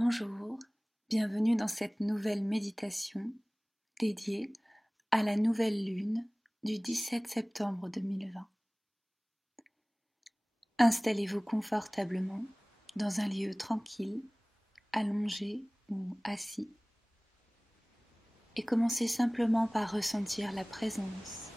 Bonjour, bienvenue dans cette nouvelle méditation dédiée à la nouvelle lune du 17 septembre 2020. Installez-vous confortablement dans un lieu tranquille, allongé ou assis, et commencez simplement par ressentir la présence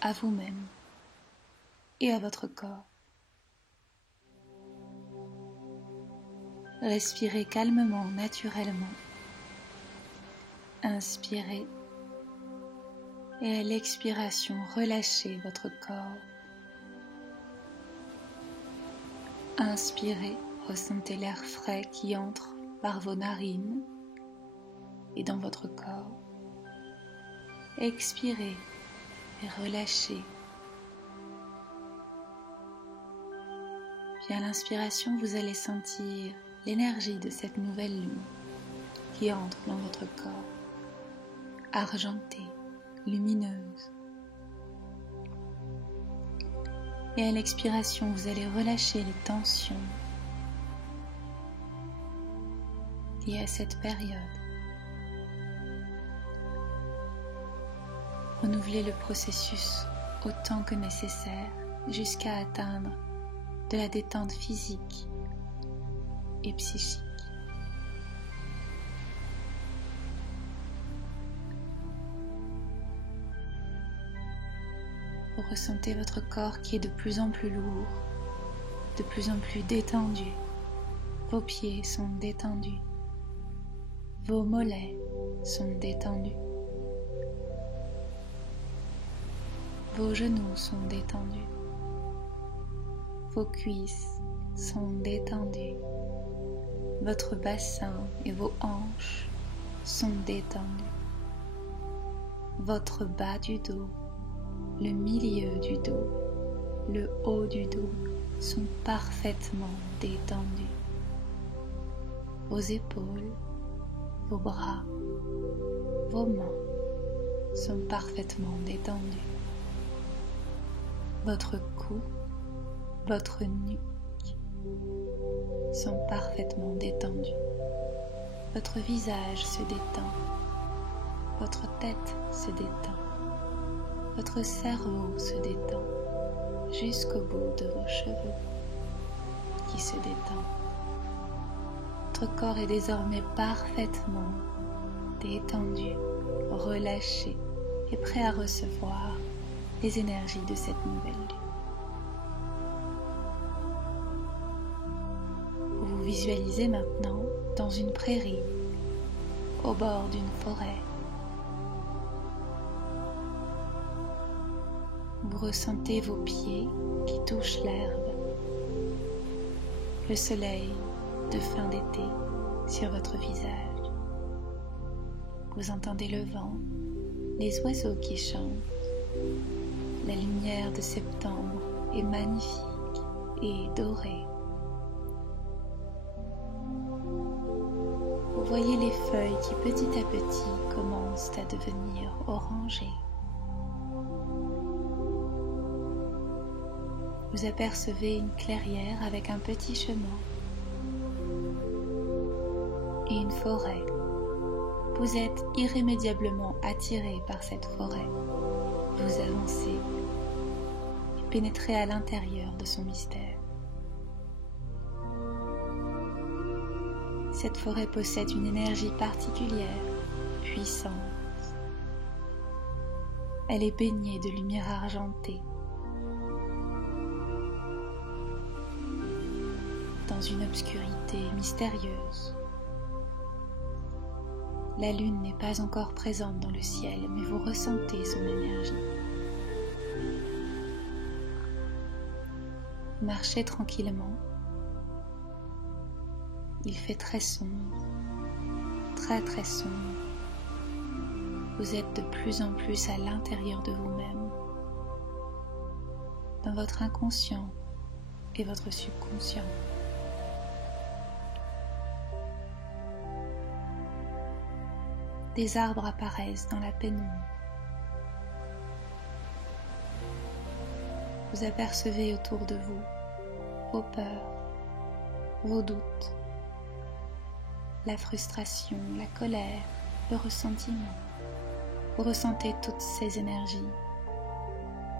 à vous-même et à votre corps. Respirez calmement, naturellement. Inspirez et à l'expiration, relâchez votre corps. Inspirez, ressentez l'air frais qui entre par vos narines et dans votre corps. Expirez et relâchez. Puis à l'inspiration, vous allez sentir l'énergie de cette nouvelle lune qui entre dans votre corps, argentée, lumineuse. Et à l'expiration, vous allez relâcher les tensions liées à cette période. Renouvelez le processus autant que nécessaire jusqu'à atteindre de la détente physique et psychique. Vous ressentez votre corps qui est de plus en plus lourd, de plus en plus détendu. Vos pieds sont détendus. Vos mollets sont détendus. Vos genoux sont détendus. Vos cuisses sont détendues. Votre bassin et vos hanches sont détendus. Votre bas du dos, le milieu du dos, le haut du dos sont parfaitement détendus. Vos épaules, vos bras, vos mains sont parfaitement détendus. Votre cou, votre nuque sont parfaitement détendus. Votre visage se détend. Votre tête se détend. Votre cerveau se détend jusqu'au bout de vos cheveux qui se détendent. Votre corps est désormais parfaitement détendu, relâché et prêt à recevoir les énergies de cette nouvelle lune. Vous vous visualisez maintenant dans une prairie, au bord d'une forêt. Vous ressentez vos pieds qui touchent l'herbe, le soleil de fin d'été sur votre visage. Vous entendez le vent, les oiseaux qui chantent. La lumière de septembre est magnifique et dorée. Vous voyez les feuilles qui petit à petit commencent à devenir orangées. Vous apercevez une clairière avec un petit chemin et une forêt. Vous êtes irrémédiablement attiré par cette forêt. Vous avancez et pénétrez à l'intérieur de son mystère. Cette forêt possède une énergie particulière, puissante. Elle est baignée de lumière argentée. Dans une obscurité mystérieuse. La lune n'est pas encore présente dans le ciel, mais vous ressentez son énergie. Vous marchez tranquillement. Il fait très sombre, très très sombre. Vous êtes de plus en plus à l'intérieur de vous-même, dans votre inconscient et votre subconscient. Des arbres apparaissent dans la pénombre. Vous apercevez autour de vous vos peurs, vos doutes, la frustration, la colère, le ressentiment. Vous ressentez toutes ces énergies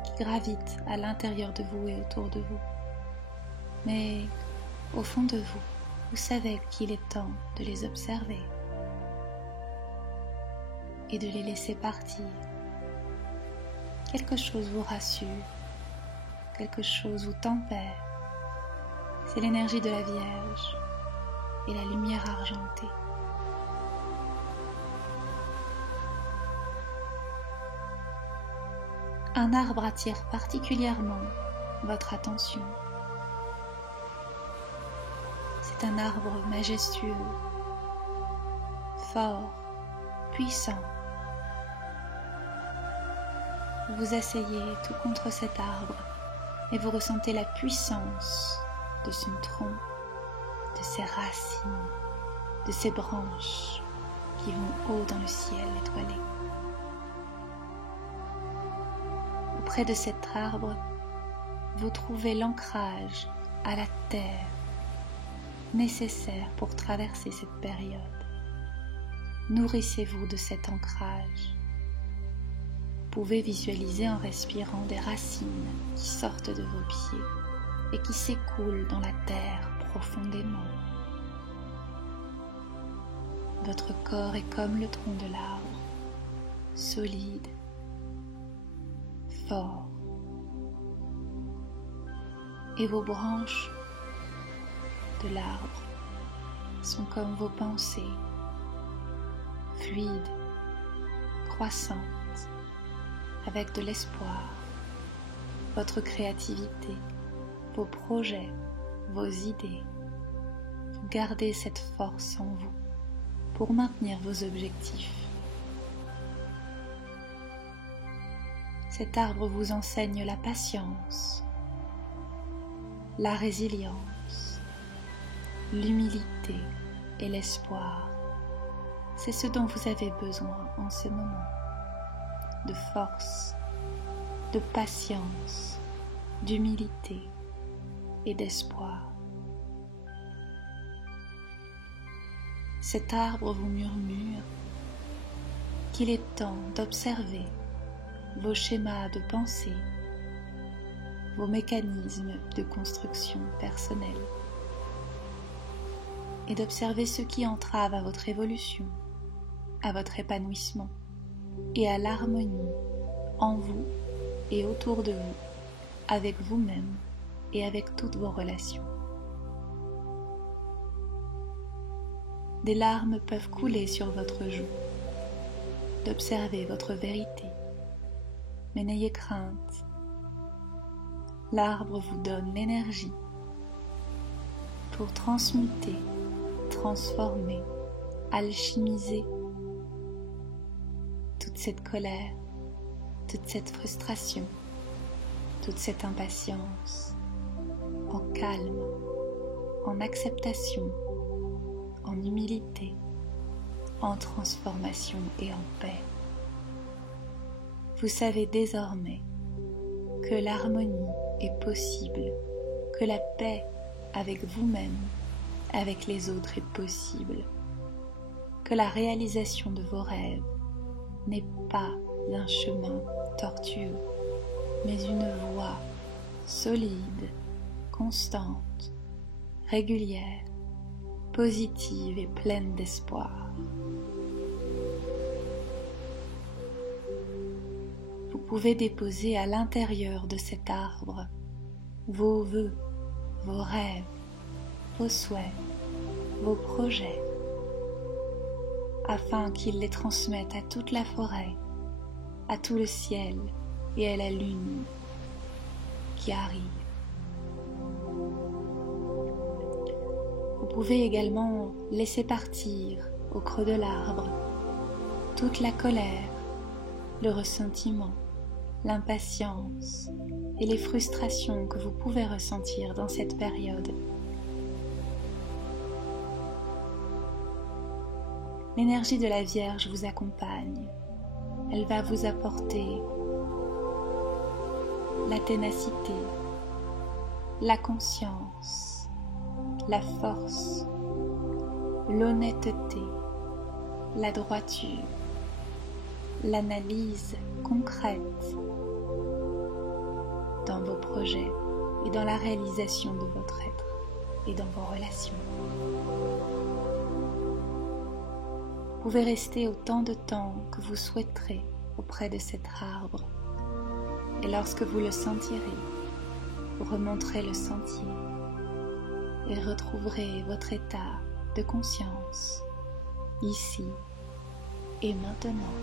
qui gravitent à l'intérieur de vous et autour de vous. Mais au fond de vous, vous savez qu'il est temps de les observer et de les laisser partir. Quelque chose vous rassure, quelque chose vous tempère. C'est l'énergie de la Vierge et la lumière argentée. Un arbre attire particulièrement votre attention. C'est un arbre majestueux, fort, puissant. Vous vous asseyez tout contre cet arbre et vous ressentez la puissance de son tronc, de ses racines, de ses branches qui vont haut dans le ciel étoilé. Auprès de cet arbre, vous trouvez l'ancrage à la terre nécessaire pour traverser cette période. Nourrissez-vous de cet ancrage. Vous pouvez visualiser en respirant des racines qui sortent de vos pieds et qui s'écoulent dans la terre profondément. Votre corps est comme le tronc de l'arbre, solide, fort. Et vos branches de l'arbre sont comme vos pensées, fluides, croissantes, avec de l'espoir, votre créativité, vos projets, vos idées. Vous gardez cette force en vous pour maintenir vos objectifs. Cet arbre vous enseigne la patience, la résilience, l'humilité et l'espoir. C'est ce dont vous avez besoin en ce moment. De force, de patience, d'humilité et d'espoir. Cet arbre vous murmure qu'il est temps d'observer vos schémas de pensée, vos mécanismes de construction personnelle et d'observer ce qui entrave à votre évolution, à votre épanouissement et à l'harmonie en vous et autour de vous, avec vous-même et avec toutes vos relations. Des larmes peuvent couler sur votre joue, d'observer votre vérité. Mais n'ayez crainte, l'arbre vous donne l'énergie pour transmuter, transformer, alchimiser toute cette colère, toute cette frustration, toute cette impatience en calme, en acceptation, en humilité, en transformation et en paix. Vous savez désormais que l'harmonie est possible, que la paix avec vous-même, avec les autres est possible, que la réalisation de vos rêves n'est pas un chemin tortueux, mais une voie solide, constante, régulière, positive et pleine d'espoir. Vous pouvez déposer à l'intérieur de cet arbre vos vœux, vos rêves, vos souhaits, vos projets, afin qu'il les transmette à toute la forêt, à tout le ciel et à la lune qui arrive. Vous pouvez également laisser partir au creux de l'arbre toute la colère, le ressentiment, l'impatience et les frustrations que vous pouvez ressentir dans cette période. L'énergie de la Vierge vous accompagne. Elle va vous apporter la ténacité, la conscience, la force, l'honnêteté, la droiture, l'analyse concrète dans vos projets et dans la réalisation de votre être et dans vos relations. Vous pouvez rester autant de temps que vous souhaiterez auprès de cet arbre et lorsque vous le sentirez, vous remonterez le sentier et retrouverez votre état de conscience ici et maintenant.